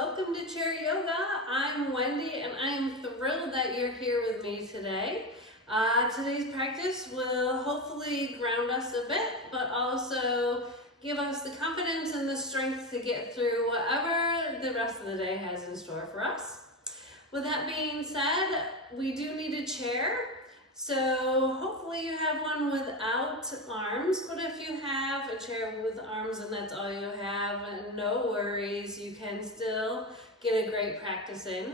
welcome to Chair Yoga. I'm Wendy and I am thrilled that you're here with me today. Today's practice will hopefully ground us a bit, but also give us the confidence and the strength to get through whatever the rest of the day has in store for us. With that being said, we do need a chair. So hopefully you have one without arms, but if you have a chair with arms and that's all you have, no worries, you can still get a great practice in.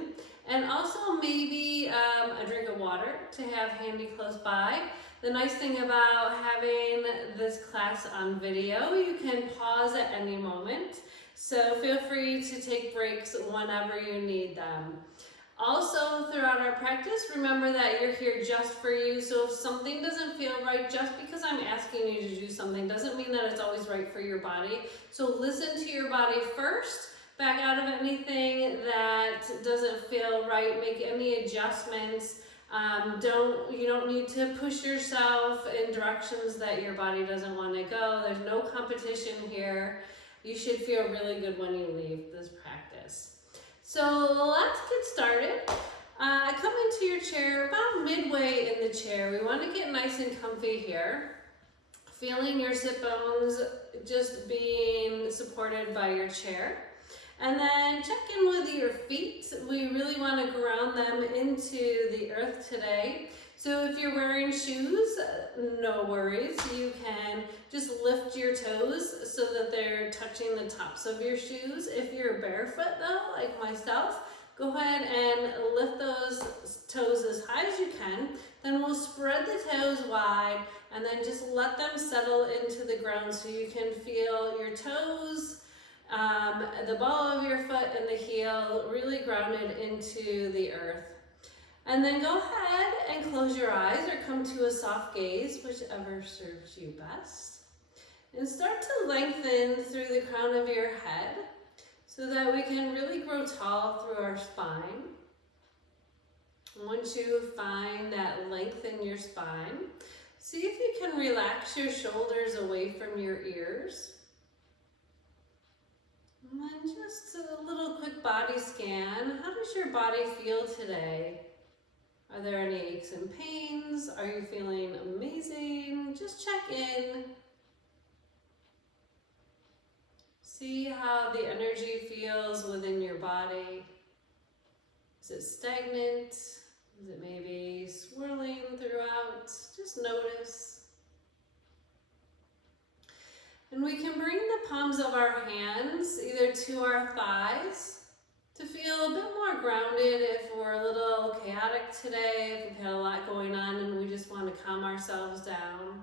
And also maybe a drink of water to have handy close by. The nice thing about having this class on video, you can pause at any moment. So feel free to take breaks whenever you need them. Also, throughout our practice, remember that you're here just for you. So if something doesn't feel right, just because I'm asking you to do something doesn't mean that it's always right for your body. So listen to your body first, back out of anything that doesn't feel right, make any adjustments. You don't need to push yourself in directions that your body doesn't want to go. There's no competition here. You should feel really good when you leave this practice. So let's get started. I come into your chair about midway in the chair. We want to get nice and comfy here. Feeling your sit bones just being supported by your chair. And then check in with your feet. We really want to ground them into the earth today. So if you're wearing shoes, no worries. You can just lift your toes so that they're touching the tops of your shoes. If you're barefoot though, like myself, go ahead and lift those toes as high as you can. Then we'll spread the toes wide and then just let them settle into the ground so you can feel your toes, the ball of your foot and the heel really grounded into the earth. And then go ahead and close your eyes or come to a soft gaze, whichever serves you best. And start to lengthen through the crown of your head so that we can really grow tall through our spine. Once you find that length in your spine, see if you can relax your shoulders away from your ears. And then just a little quick body scan. How does your body feel today? Are there any aches and pains? Are you feeling amazing? Just check in. See how the energy feels within your body. Is it stagnant? Is it maybe swirling throughout? Just notice. And we can bring the palms of our hands either to our thighs to feel a bit more grounded if we're a little chaotic today, if we've had a lot going on and we just want to calm ourselves down.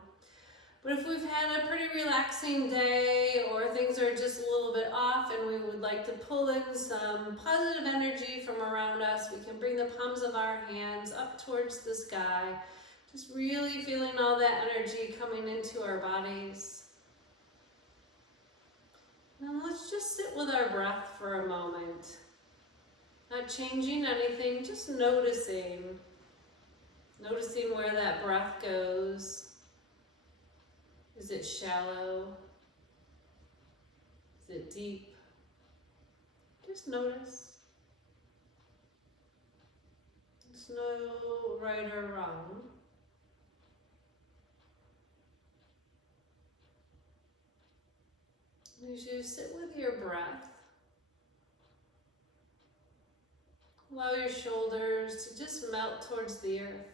But if we've had a pretty relaxing day or things are just a little bit off and we would like to pull in some positive energy from around us, we can bring the palms of our hands up towards the sky, just really feeling all that energy coming into our bodies. Now let's just sit with our breath for a moment. Not changing anything, just noticing. Noticing where that breath goes. Is it shallow? Is it deep? Just notice. There's no right or wrong. As you sit with your breath, allow your shoulders to just melt towards the earth.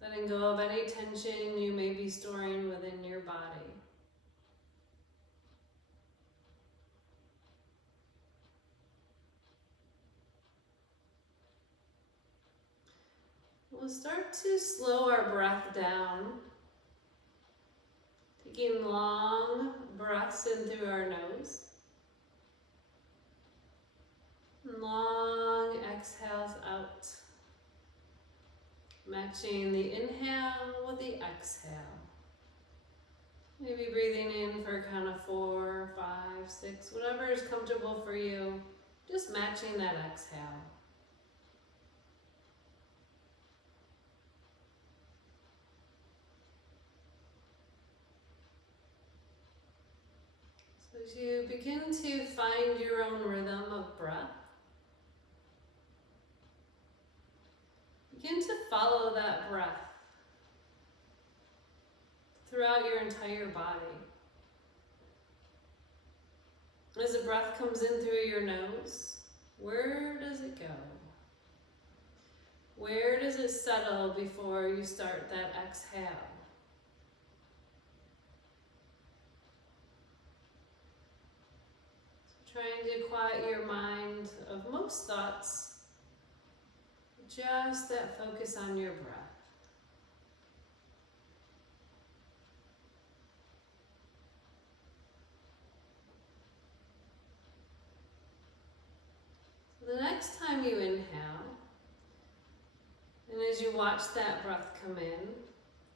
Letting go of any tension you may be storing within your body. We'll start to slow our breath down, taking long breaths in through our nose. Long exhales out, matching the inhale with the exhale. Maybe breathing in for a count of 4, 5, 6, whatever is comfortable for you, just matching that exhale. As you begin to find your own rhythm of breath, begin to follow that breath throughout your entire body. As the breath comes in through your nose, where does it go? Where does it settle before you start that exhale? So trying to quiet your mind of most thoughts, just that focus on your breath. The next time you inhale, and as you watch that breath come in,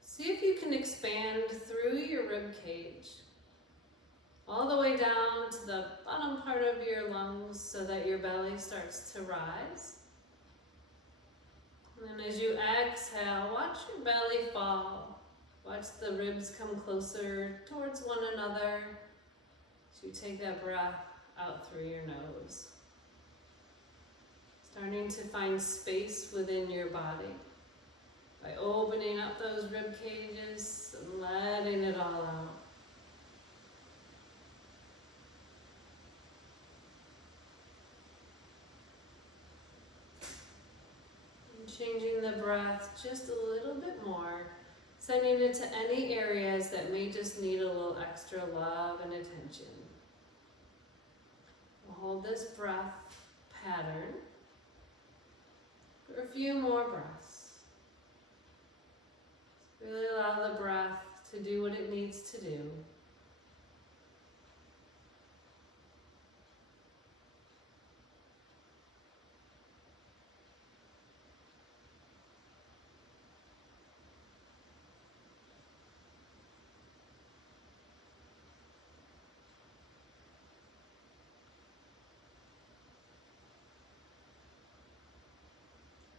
see if you can expand through your rib cage, all the way down to the bottom part of your lungs so that your belly starts to rise. And then as you exhale, watch your belly fall. Watch the ribs come closer towards one another as you take that breath out through your nose. Starting to find space within your body by opening up those rib cages and letting it all out. And changing the breath just a little bit more, sending it to any areas that may just need a little extra love and attention. We'll hold this breath pattern for a few more breaths. Really allow the breath to do what it needs to do.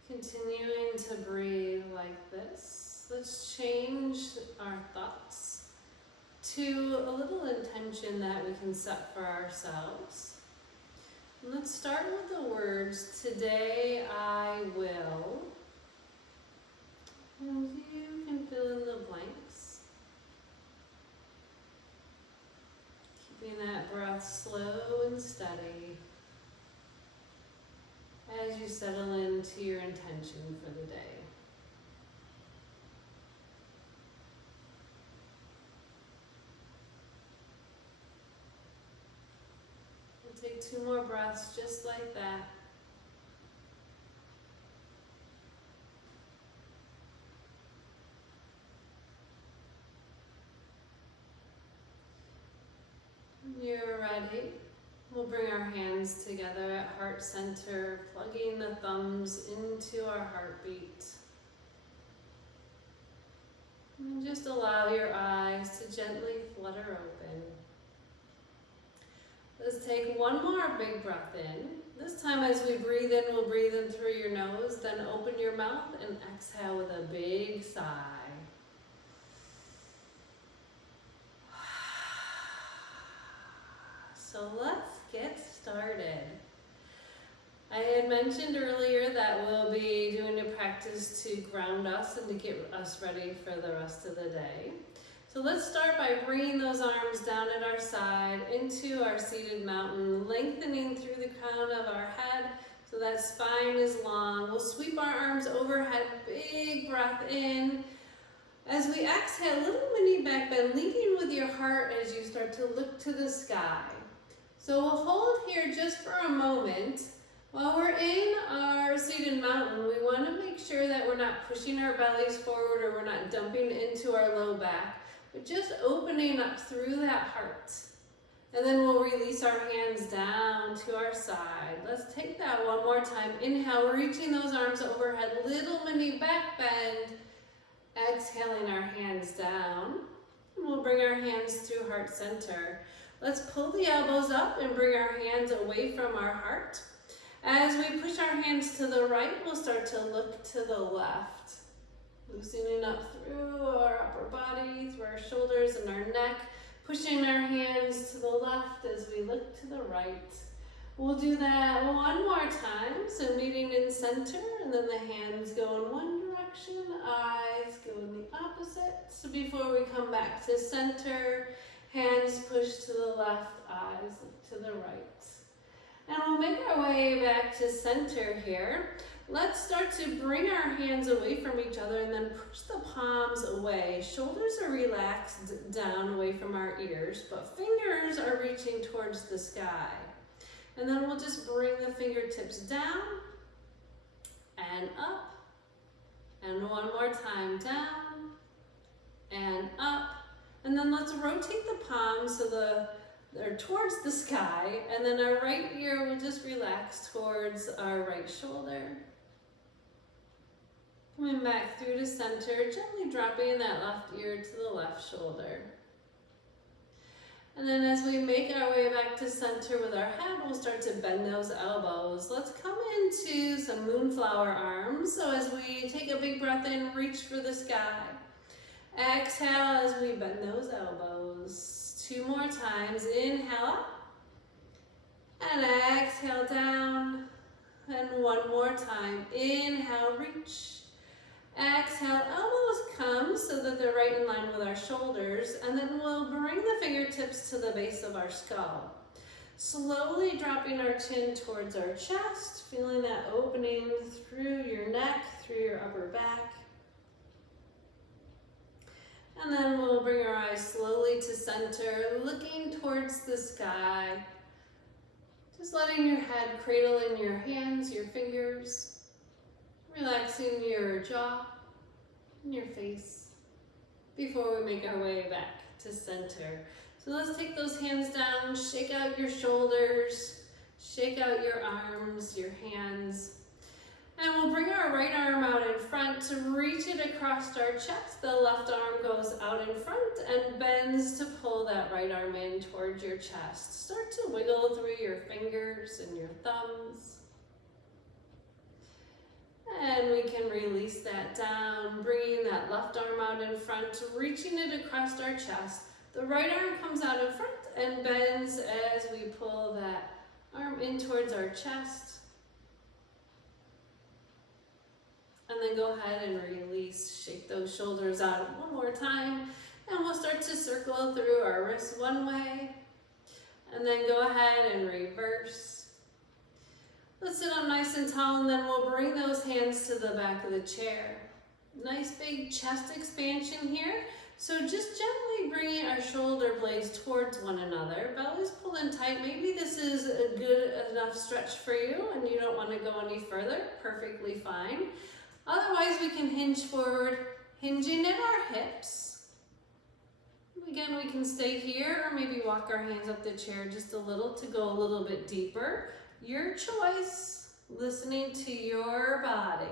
Continuing to breathe like this, let's change our thoughts to a little intention that we can set for ourselves. And let's start with the words, today I will. And you can fill in the blanks. Keeping that breath slow and steady as you settle into your intention for the day. We'll take 2 more breaths just like that. When you're ready, we'll bring our hands together at heart center, plugging the thumbs into our heartbeat. And just allow your eyes to gently flutter open. Let's take 1 more big breath in. This time as we breathe in, we'll breathe in through your nose, then open your mouth and exhale with a big sigh. So let's get started. I had mentioned earlier that we'll be doing a practice to ground us and to get us ready for the rest of the day. So let's start by bringing those arms down at our side into our seated mountain, lengthening through the crown of our head so that spine is long. We'll sweep our arms overhead, big breath in. As we exhale, little mini back bend, leading with your heart as you start to look to the sky. So we'll hold here just for a moment. While we're in our seated mountain, we want to make sure that we're not pushing our bellies forward or we're not dumping into our low back, but just opening up through that heart. And then we'll release our hands down to our side. Let's take that one more time. Inhale, we're reaching those arms overhead, little mini back bend. Exhaling our hands down. And we'll bring our hands through heart center. Let's pull the elbows up and bring our hands away from our heart. As we push our hands to the right, we'll start to look to the left. Loosening up through our upper body, through our shoulders and our neck. Pushing our hands to the left. left as we look to the right. We'll do that one more time. So meeting in center, and then the hands go in one direction, eyes go in the opposite. So before we come back to center, hands push to the left, eyes look to the right. And we'll make our way back to center here. Let's start to bring our hands away from each other and then push the palms away. Shoulders are relaxed down away from our ears, but fingers are reaching towards the sky. And then we'll just bring the fingertips down and up. And one more time, down and up. And then let's rotate the palms so they're towards the sky. And then our right ear will just relax towards our right shoulder. Coming back through to center, gently dropping that left ear to the left shoulder. And then as we make our way back to center with our head, we'll start to bend those elbows. Let's come into some moonflower arms. So as we take a big breath in, reach for the sky. Exhale as we bend those elbows. 2 more times. Inhale up. And exhale down. And one more time. Inhale, reach. Exhale, elbows come so that they're right in line with our shoulders, and then we'll bring the fingertips to the base of our skull. Slowly dropping our chin towards our chest, feeling that opening through your neck, through your upper back. And then we'll bring our eyes slowly to center, looking towards the sky. Just letting your head cradle in your hands, your fingers. Relaxing your jaw and your face before we make our way back to center. So let's take those hands down, shake out your shoulders, shake out your arms, your hands. And we'll bring our right arm out in front to reach it across our chest. The left arm goes out in front and bends to pull that right arm in towards your chest. Start to wiggle through your fingers and your thumbs. And we can release that down, bringing that left arm out in front, reaching it across our chest. The right arm comes out in front and bends as we pull that arm in towards our chest. And then go ahead and release, shake those shoulders out one more time. And we'll start to circle through our wrists one way. And then go ahead and reverse. Let's sit up nice and tall, and then we'll bring those hands to the back of the chair. Nice big chest expansion here. So just gently bringing our shoulder blades towards one another. Belly's pulled in tight. Maybe this is a good enough stretch for you and you don't want to go any further. Perfectly fine. Otherwise, we can hinge forward, hinging at our hips. Again, we can stay here or maybe walk our hands up the chair just a little to go a little bit deeper. Your choice, listening to your body.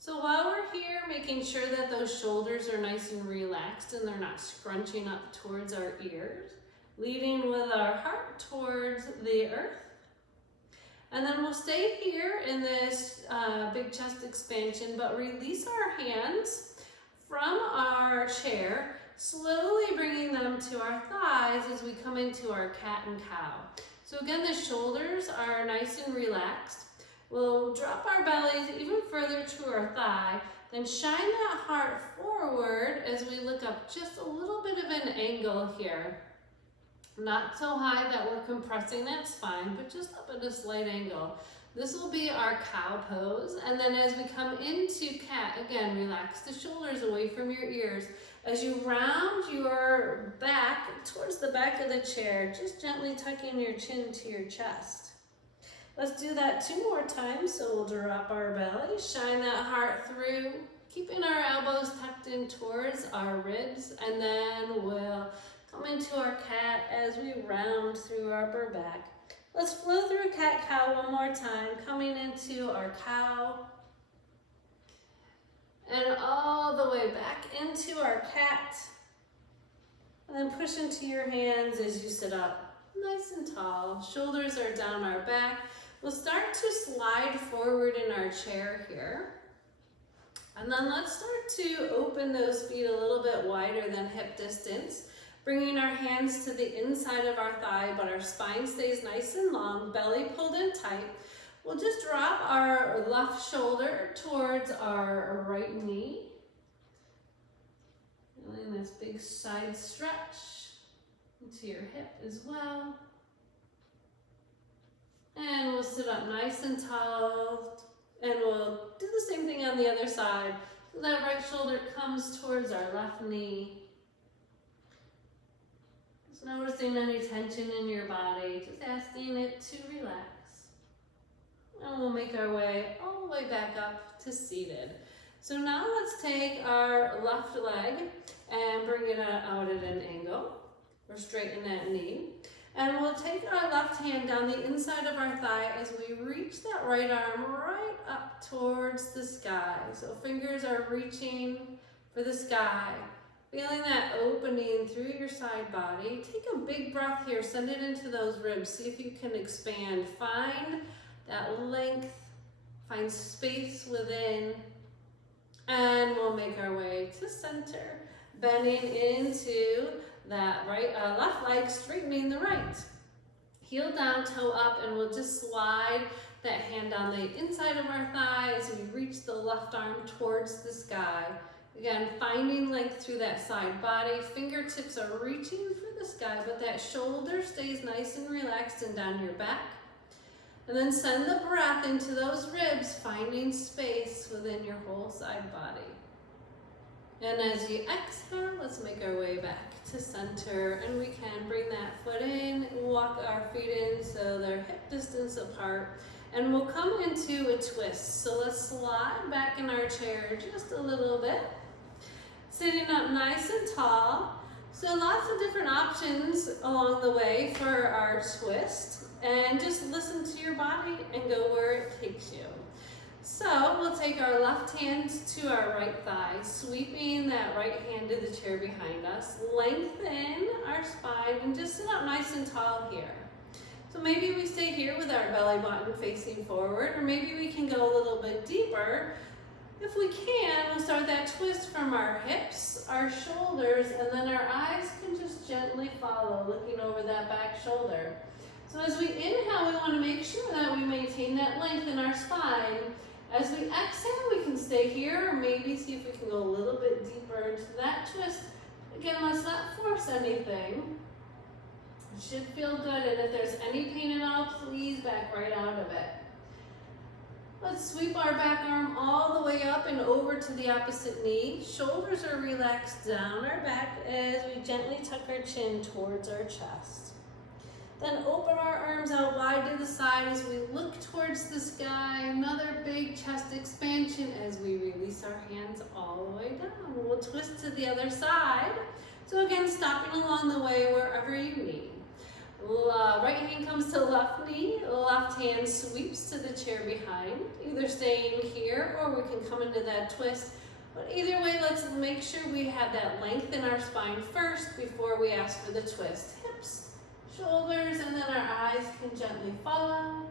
So while we're here, making sure that those shoulders are nice and relaxed and they're not scrunching up towards our ears, leading with our heart towards the earth. And then we'll stay here in this big chest expansion, but release our hands from our chair, slowly bringing them to our thighs as we come into our cat and cow. So again, the shoulders are nice and relaxed. We'll drop our bellies even further to our thigh, then shine that heart forward as we look up just a little bit of an angle here. Not so high that we're compressing that spine, but just up at a slight angle. This will be our cow pose. And then as we come into cat, again, relax the shoulders away from your ears. As you round your back towards the back of the chair, just gently tucking your chin to your chest. Let's do that 2 more times. So we'll drop our belly, shine that heart through, keeping our elbows tucked in towards our ribs, and then we'll come into our cat as we round through our upper back. Let's flow through cat-cow one more time, coming into our cow. And all the way back into our cat. And then push into your hands as you sit up, nice and tall. Shoulders are down our back. We'll start to slide forward in our chair here. And then let's start to open those feet a little bit wider than hip distance. Bringing our hands to the inside of our thigh, but our spine stays nice and long, belly pulled in tight. We'll just drop our left shoulder towards our right knee. Feeling this big side stretch into your hip as well. And we'll sit up nice and tall, and we'll do the same thing on the other side. So that right shoulder comes towards our left knee. Just noticing any tension in your body, just asking it to relax. And we'll make our way all the way back up to seated. So now let's take our left leg and bring it out at an angle, or straighten that knee. And we'll take our left hand down the inside of our thigh as we reach that right arm right up towards the sky. So fingers are reaching for the sky. Feeling that opening through your side body. Take a big breath here, send it into those ribs. See if you can expand. Find that length, find space within. And we'll make our way to center, bending into that left leg, straightening the right. Heel down, toe up, and we'll just slide that hand down the inside of our thigh as we reach the left arm towards the sky. Again, finding length through that side body. Fingertips are reaching for the sky, but that shoulder stays nice and relaxed and down your back. And then send the breath into those ribs, finding space within your whole side body. And as you exhale, let's make our way back to center, and we can bring that foot in, walk our feet in so they're hip distance apart, and we'll come into a twist. So let's slide back in our chair just a little bit, sitting up nice and tall. So lots of different options along the way for our twist, and just listen to your body and go where it takes you. So we'll take our left hand to our right thigh, sweeping that right hand to the chair behind us. Lengthen our spine and just sit up nice and tall here. So maybe we stay here with our belly button facing forward, or maybe we can go a little bit deeper. If we can, we'll start that twist from our hips, our shoulders, and then our eyes can just gently follow, looking over that back shoulder. So as we inhale, we want to make sure that we maintain that length in our spine. As we exhale, we can stay here, or maybe see if we can go a little bit deeper into that twist. Again, let's not force anything. It should feel good, and if there's any pain at all, please back right out of it. Let's sweep our back arm all the way up and over to the opposite knee. Shoulders are relaxed down our back as we gently tuck our chin towards our chest. Then open our arms out wide to the side as we look towards the sky. Another big chest expansion as we release our hands all the way down. We'll twist to the other side. So again, stopping along the way wherever you need. Right hand comes to left knee, left hand sweeps to the chair behind, either staying here or we can come into that twist. But either way, let's make sure we have that length in our spine first before we ask for the twist. Hips, shoulders, and then our eyes can gently follow.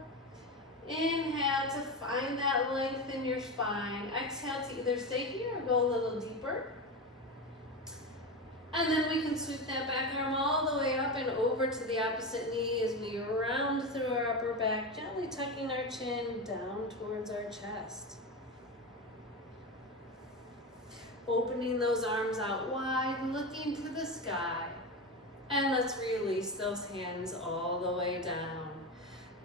Inhale to find that length in your spine. Exhale to either stay here or go a little deeper. And then we can sweep that back arm all the way up and over to the opposite knee as we round through our upper back, gently tucking our chin down towards our chest. Opening those arms out wide, looking to the sky. And let's release those hands all the way down.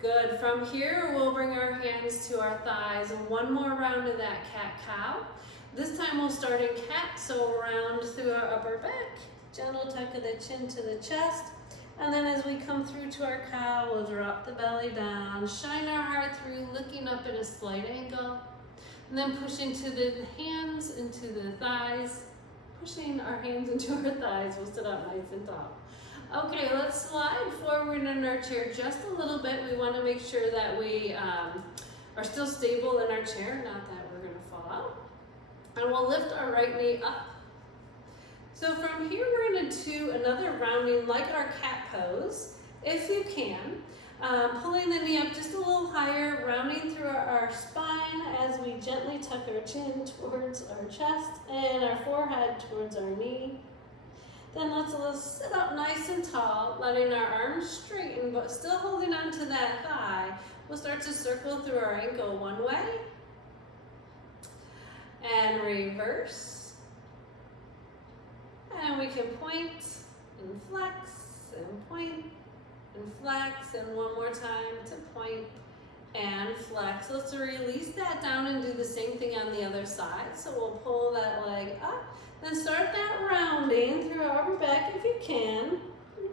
Good. From here, we'll bring our hands to our thighs and one more round of that cat-cow. This time we'll start in cat, so round through our upper back, gentle tuck of the chin to the chest, and then as we come through to our cow, we'll drop the belly down, shine our heart through, looking up at a slight angle, and then push into the hands, into the thighs, pushing our hands into our thighs. We'll sit up nice and tall. Okay, let's slide forward in our chair just a little bit. We want to make sure that we are still stable in our chair, not that we're going to fall out. And we'll lift our right knee up. So from here, we're going to do another rounding like our cat pose, if you can. Pulling the knee up just a little higher, rounding through our spine as we gently tuck our chin towards our chest and our forehead towards our knee. Then let's sit up nice and tall, letting our arms straighten, but still holding on to that thigh. We'll start to circle through our ankle one way, and reverse. And we can point and flex and point and flex, and one more time to point and flex. Let's release that down and do the same thing on the other side. So we'll pull that leg up, then start that rounding through our upper back if you can.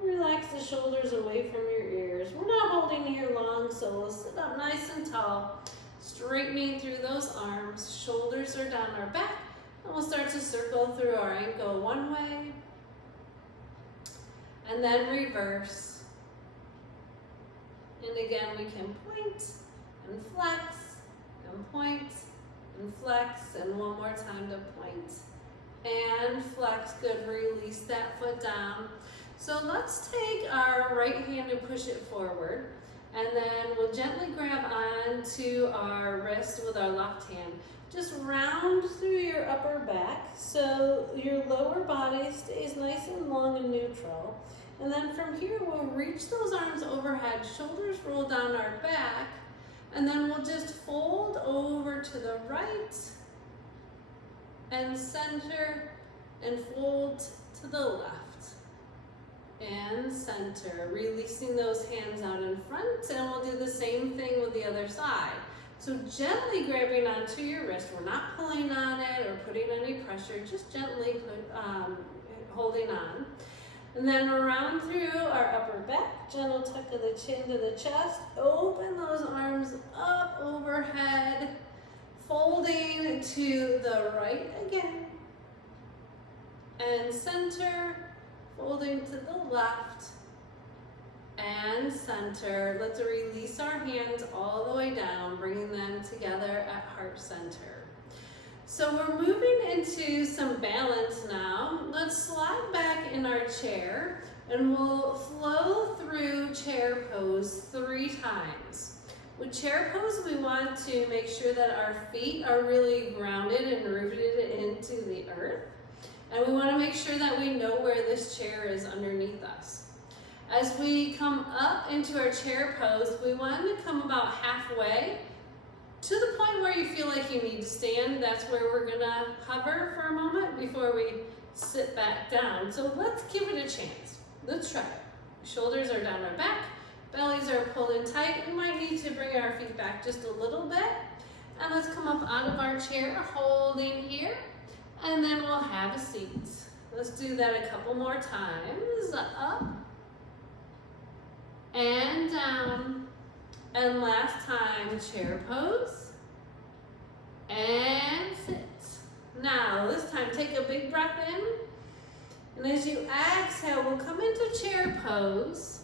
Relax the shoulders away from your ears. We're not holding here long, so we'll sit up nice and tall, straightening through those arms. Shoulders are down our back, and we'll start to circle through our ankle one way, and then reverse. And again, we can point and flex and point and flex, and one more time to point and flex. Good, release that foot down. So let's take our right hand and push it forward, and then we'll gently grab onto our wrist with our left hand. Just round through your upper back so your lower body stays nice and long and neutral. And then from here, we'll reach those arms overhead, shoulders roll down our back, and then we'll just fold over to the right and center and fold to the left and center, releasing those hands out in front, and we'll do the same thing with the other side. So gently grabbing onto your wrist, we're not pulling on it or putting any pressure, just gently holding on. And then around through our upper back, gentle tuck of the chin to the chest, open those arms up overhead, folding to the right again, and center, folding to the left, and center. Let's release our hands all the way down, bringing them together at heart center. So we're moving into some balance now. Let's slide back in our chair, and we'll flow through chair pose 3 times. With chair pose, we want to make sure that our feet are really grounded and rooted into the earth. And we want to make sure that we know where this chair is underneath us. As we come up into our chair pose, we want to come about halfway to the point where you feel like you need to stand. That's where we're going to hover for a moment before we sit back down. So let's give it a chance. Let's try it. Shoulders are down our back, bellies are pulled in tight. We might need to bring our feet back just a little bit. And let's come up out of our chair, holding here. And then we'll have a seat. Let's do that a couple more times. Up and down. And last time, chair pose. And sit. Now, this time, take a big breath in. And as you exhale, we'll come into chair pose.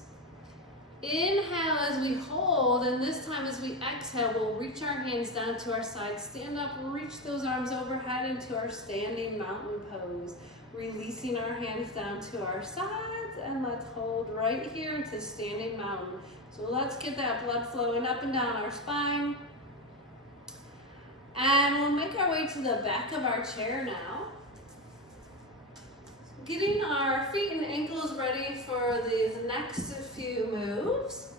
Inhale as we hold, and this time as we exhale, we'll reach our hands down to our sides, stand up, reach those arms overhead into our standing mountain pose, releasing our hands down to our sides, and let's hold right here into standing mountain. So let's get that blood flowing up and down our spine. And we'll make our way to the back of our chair now. Getting our feet and ankles ready for these next few moves.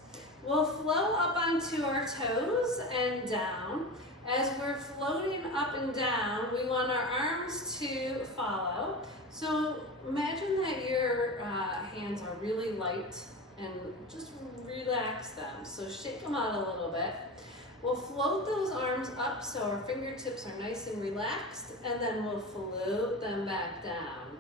We'll flow up onto our toes and down. As we're floating up and down, we want our arms to follow. So imagine that your hands are really light and just relax them. So shake them out a little bit. We'll float those arms up so our fingertips are nice and relaxed, and then we'll float them back down.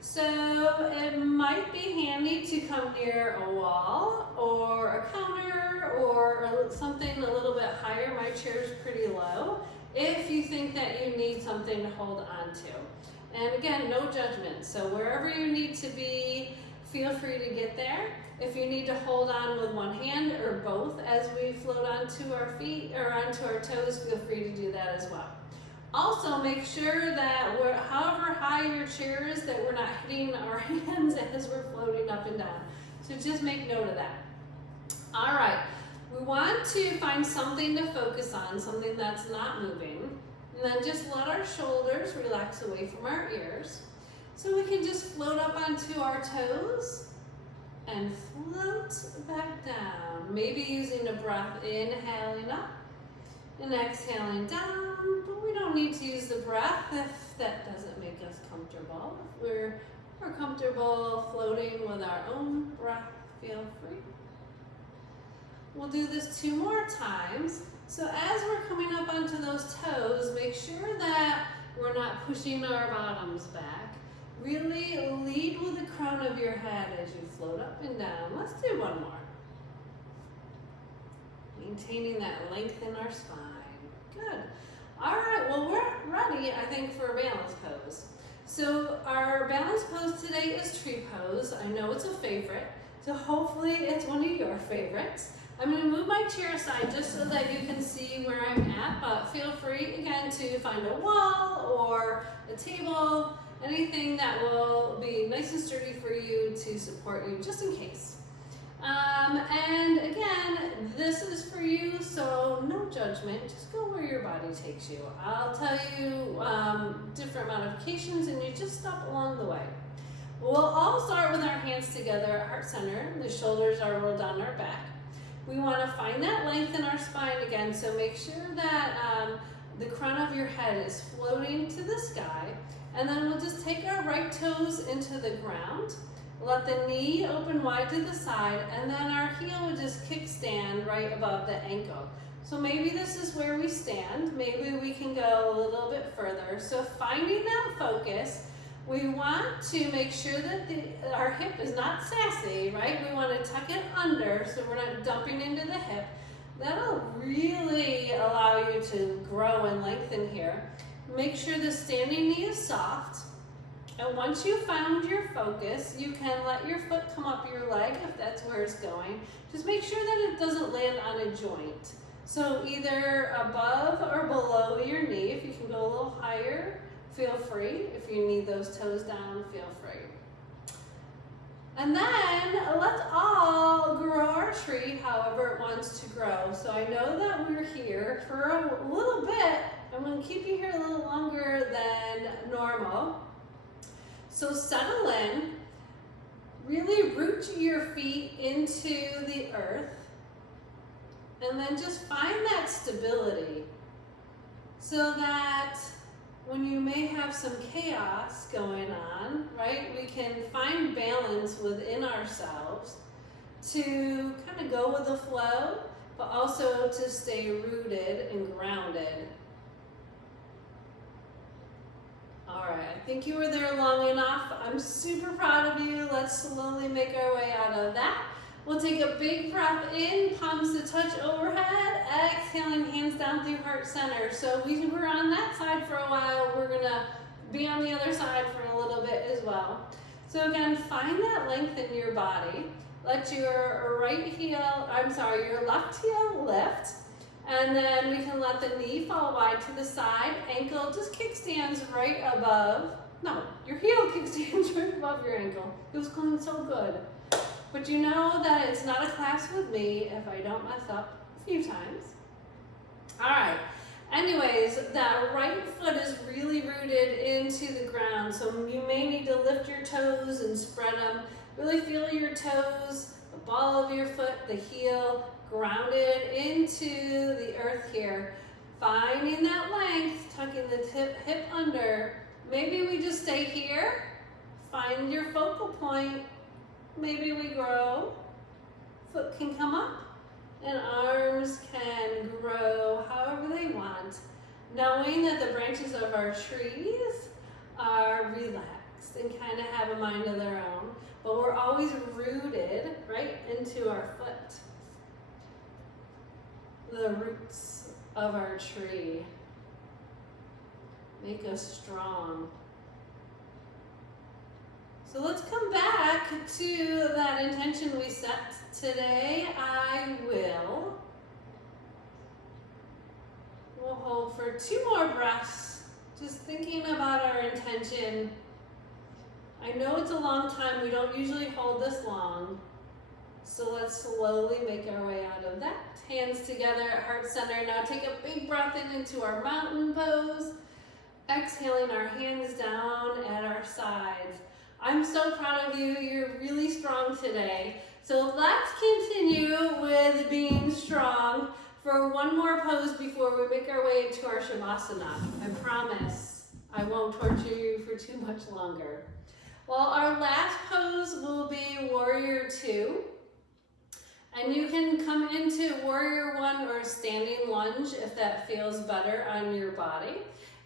So it might be handy to come near a wall or a counter or something a little bit higher. My chair is pretty low if you think that you need something to hold on to. And again, no judgment. So wherever you need to be, feel free to get there. If you need to hold on with one hand or both as we float onto our feet or onto our toes, feel free to do that as well. Also, make sure that however high your chair is, that we're not hitting our hands as we're floating up and down. So just make note of that. All right, we want to find something to focus on, something that's not moving. And then just let our shoulders relax away from our ears. So we can just float up onto our toes and float back down. Maybe using a breath, inhaling up and exhaling down, but we don't need to use the breath if that doesn't make us comfortable. If we're more comfortable floating with our own breath, feel free. We'll do this 2 more times. So as we're coming up onto those toes, make sure that we're not pushing our bottoms back. Really lead with the crown of your head as you float up and down. Let's do 1 more. Maintaining that length in our spine. Good. All right, well, we're ready, I think, for a balance pose. So our balance pose today is tree pose. I know it's a favorite, so hopefully it's one of your favorites. I'm going to move my chair aside just so that you can see where I'm at, but feel free, again, to find a wall or a table, anything that will be nice and sturdy for you to support you, just in case. And again, this is for you, so no judgment. Just go where your body takes you. I'll tell you different modifications, and you just stop along the way. We'll all start with our hands together at heart center. The shoulders are rolled down our back. We want to find that length in our spine again, so make sure that the crown of your head is floating to the sky. And then we'll just take our right toes into the ground. Let the knee open wide to the side, and then our heel would just kickstand right above the ankle. So maybe this is where we stand. Maybe we can go a little bit further. So finding that focus, we want to make sure that our hip is not sassy, right? We want to tuck it under so we're not dumping into the hip. That'll really allow you to grow and lengthen here. Make sure the standing knee is soft. And once you found your focus, you can let your foot come up your leg if that's where it's going. Just make sure that it doesn't land on a joint. So either above or below your knee. If you can go a little higher, feel free. If you need those toes down, feel free. And then let's all grow our tree however it wants to grow. So I know that we're here for a little bit. I'm going to keep you here a little longer than normal. So settle in, really root your feet into the earth, and then just find that stability so that when you may have some chaos going on, right, we can find balance within ourselves to kind of go with the flow, but also to stay rooted and grounded. All right, I think you were there long enough. I'm super proud of you. Let's slowly make our way out of that. We'll take a big breath in, palms to touch overhead, exhaling hands down through heart center. So we were on that side for a while. We're gonna be on the other side for a little bit as well. So again, find that length in your body. Let your your left heel lift. And then we can let the knee fall wide to the side. Ankle just kickstands right above. No, your heel kickstands right above your ankle. It was going so good. But you know that it's not a class with me if I don't mess up a few times. All right. Anyways, that right foot is really rooted into the ground. So you may need to lift your toes and spread them. Really feel your toes, the ball of your foot, the heel, grounded into the earth here. Finding that length, tucking the hip under. Maybe we just stay here. Find your focal point. Maybe we grow. Foot can come up and arms can grow however they want. Knowing that the branches of our trees are relaxed and kind of have a mind of their own. But we're always rooted right into our foot. The roots of our tree make us strong. So let's come back to that intention we set today. We'll hold for 2 more breaths, just thinking about our intention. I know it's a long time. We don't usually hold this long. So let's slowly make our way out of that. Hands together at heart center. Now take a big breath in into our mountain pose. Exhaling our hands down at our sides. I'm so proud of you. You're really strong today. So let's continue with being strong for one more pose before we make our way into our Shavasana. I promise I won't torture you for too much longer. Well, our last pose will be Warrior 2. And you can come into Warrior 1 or Standing Lunge if that feels better on your body.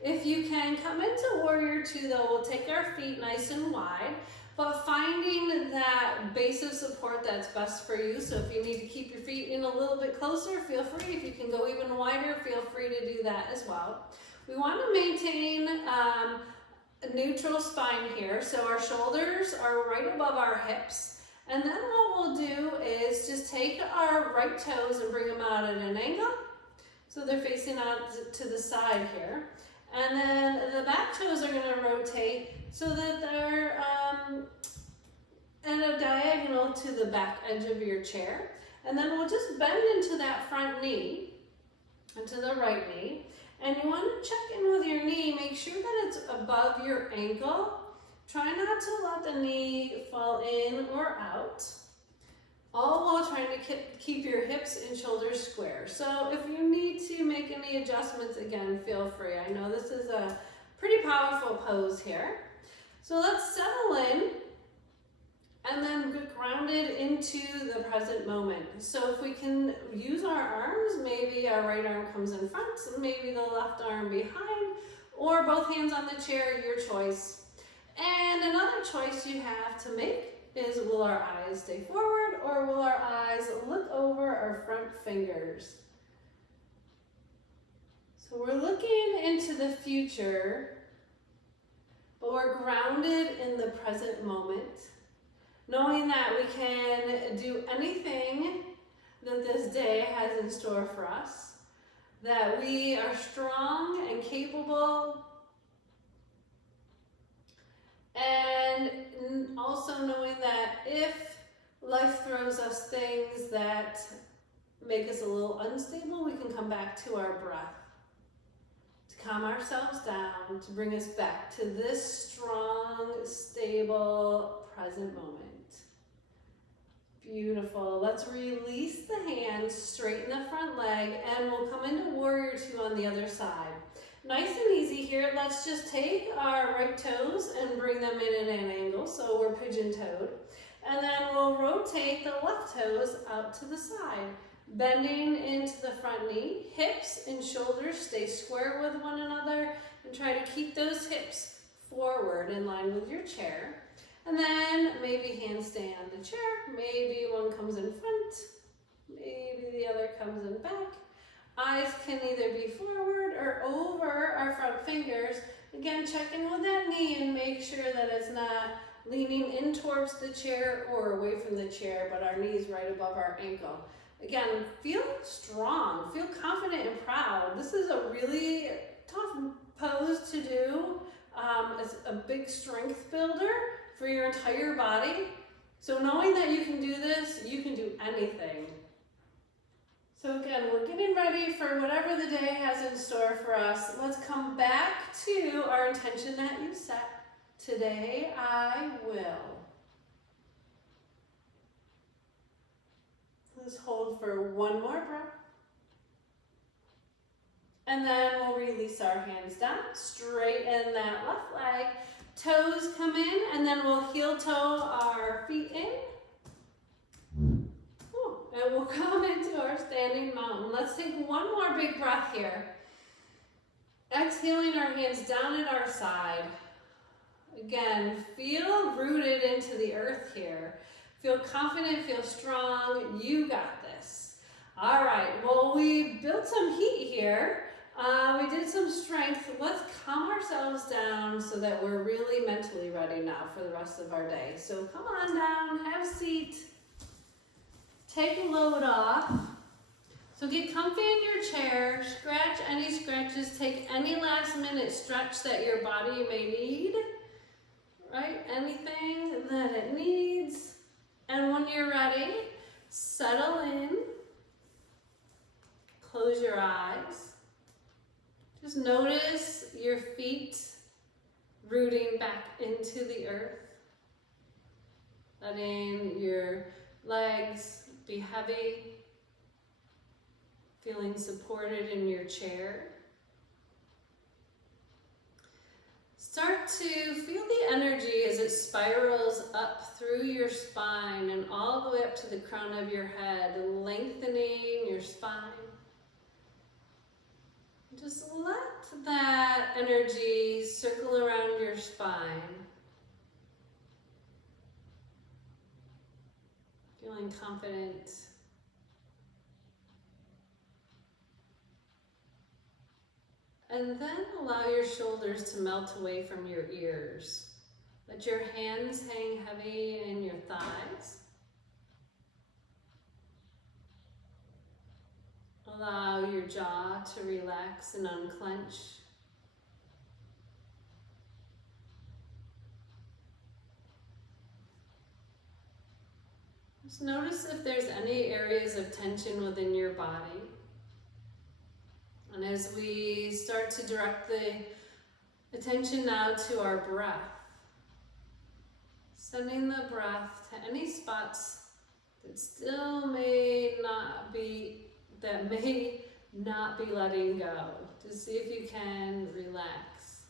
If you can come into Warrior 2 though, we'll take our feet nice and wide, but finding that base of support that's best for you. So if you need to keep your feet in a little bit closer, feel free. If you can go even wider, feel free to do that as well. We want to maintain a neutral spine here. So our shoulders are right above our hips. And then what we'll do is just take our right toes and bring them out at an angle. So they're facing out to the side here. And then the back toes are going to rotate so that they're at a diagonal to the back edge of your chair. And then we'll just bend into that front knee, into the right knee. And you want to check in with your knee, make sure that it's above your ankle. Try not to let the knee fall in or out, all while trying to keep your hips and shoulders square. So if you need to make any adjustments, again, feel free. I know this is a pretty powerful pose here. So let's settle in and then get grounded into the present moment. So if we can use our arms, maybe our right arm comes in front, maybe the left arm behind, or both hands on the chair, your choice. And another choice you have to make is, will our eyes stay forward or will our eyes look over our front fingers? So we're looking into the future, but we're grounded in the present moment, knowing that we can do anything that this day has in store for us, that we are strong and capable, and also knowing that if life throws us things that make us a little unstable, we can come back to our breath, to calm ourselves down, to bring us back to this strong, stable, present moment. Beautiful. Let's release the hands, straighten the front leg, and we'll come into Warrior 2 on the other side. Nice and easy here. Let's just take our right toes and bring them in at an angle, so we're pigeon-toed. And then we'll rotate the left toes out to the side, bending into the front knee. Hips and shoulders stay square with one another, and try to keep those hips forward in line with your chair. And then maybe hands stay on the chair, maybe one comes in front, maybe the other comes in back. Eyes can either be forward or over our front fingers. Again, check in with that knee and make sure that it's not leaning in towards the chair or away from the chair, but our knee's right above our ankle. Again, feel strong, feel confident and proud. This is a really tough pose to do. It's a big strength builder for your entire body. So knowing that you can do this, you can do anything. So again, we're getting ready for whatever the day has in store for us. Let's come back to our intention that you set. Today, I will. Let's hold for one more breath. And then we'll release our hands down, straighten that left leg. Toes come in, and then we'll heel toe our feet in. And we'll come into our standing mountain. Let's take one more big breath here. Exhaling our hands down at our side. Again, feel rooted into the earth here. Feel confident, feel strong. You got this. All right, well, we built some heat here. We did some strength. Let's calm ourselves down so that we're really mentally ready now for the rest of our day. So come on down, have a seat. Take a load off. So get comfy in your chair, scratch any scratches, take any last minute stretch that your body may need, right? Anything that it needs. And when you're ready, settle in, close your eyes, Just notice your feet rooting back into the earth. Letting your legs be heavy, feeling supported in your chair. Start to feel the energy as it spirals up through your spine and all the way up to the crown of your head, lengthening your spine. Just let that energy circle around your spine. Feeling confident. And then allow your shoulders to melt away from your ears. Let your hands hang heavy in your thighs. Allow your jaw to relax and unclench. Just notice if there's any areas of tension within your body. And as we start to direct the attention now to our breath, sending the breath to any spots that still may not be letting go, to see if you can relax.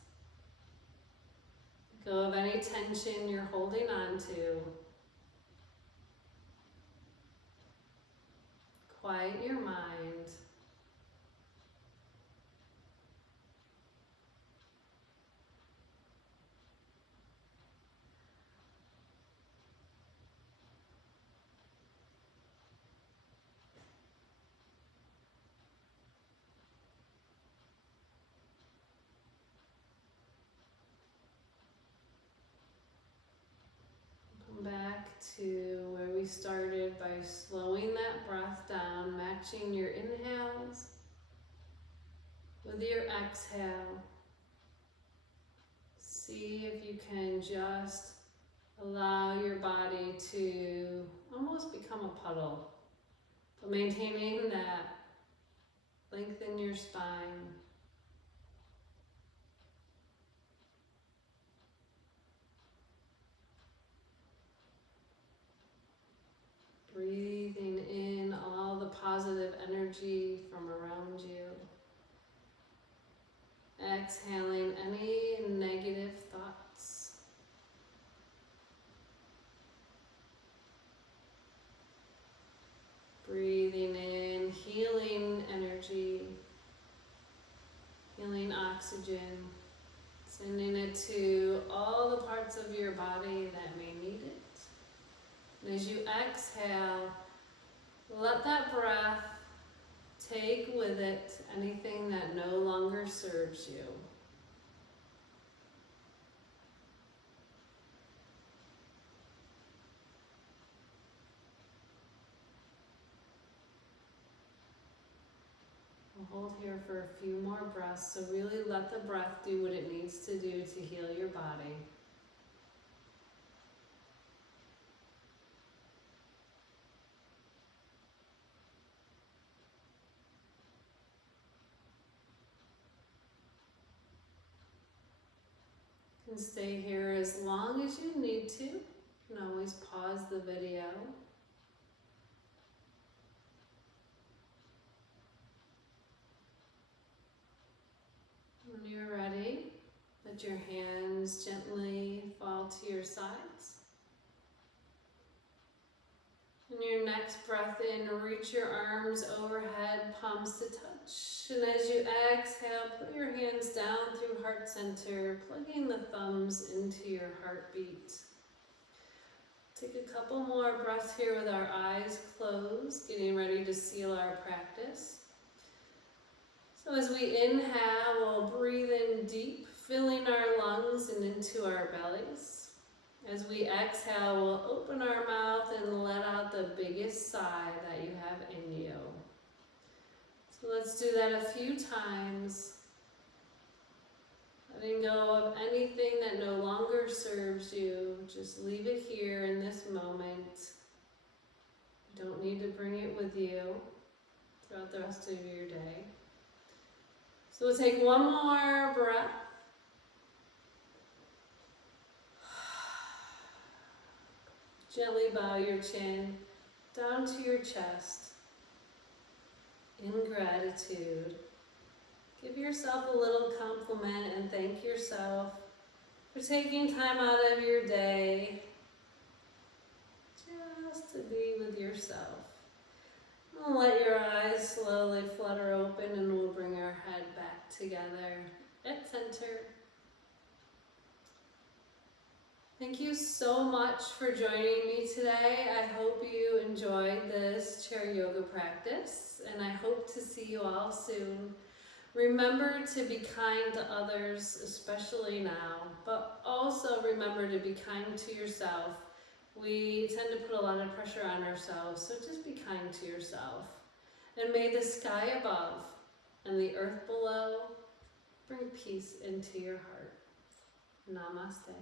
Let go of any tension you're holding on to. Quiet your mind. Back to where we started by slowing that breath down, matching your inhales with your exhale. See if you can just allow your body to almost become a puddle, but maintaining that length in your spine. Breathing in all the positive energy from around you. Exhaling any negative thoughts. Breathing in healing energy, healing oxygen, sending it to all the parts of your body that may need it. And as you exhale, let that breath take with it anything that no longer serves you. We'll hold here for a few more breaths, so really let the breath do what it needs to do to heal your body. You can stay here as long as you need to. You can always pause the video. When you're ready, let your hands gently fall to your sides. And your next breath in, reach your arms overhead, palms to touch. And as you exhale, put your hands down through heart center, plugging the thumbs into your heartbeat. Take a couple more breaths here with our eyes closed, getting ready to seal our practice. So as we inhale, we'll breathe in deep, filling our lungs and into our bellies. As we exhale, we'll open our mouth and let out the biggest sigh that you have in you. So let's do that a few times. Letting go of anything that no longer serves you. Just leave it here in this moment. You don't need to bring it with you throughout the rest of your day. So we'll take one more breath. Gently bow your chin down to your chest in gratitude. Give yourself a little compliment and thank yourself for taking time out of your day just to be with yourself. And let your eyes slowly flutter open and we'll bring our head back together at center. Thank you so much for joining me today. I hope you enjoyed this chair yoga practice and I hope to see you all soon. Remember to be kind to others, especially now, but also remember to be kind to yourself. We tend to put a lot of pressure on ourselves, so just be kind to yourself. And may the sky above and the earth below bring peace into your heart. Namaste.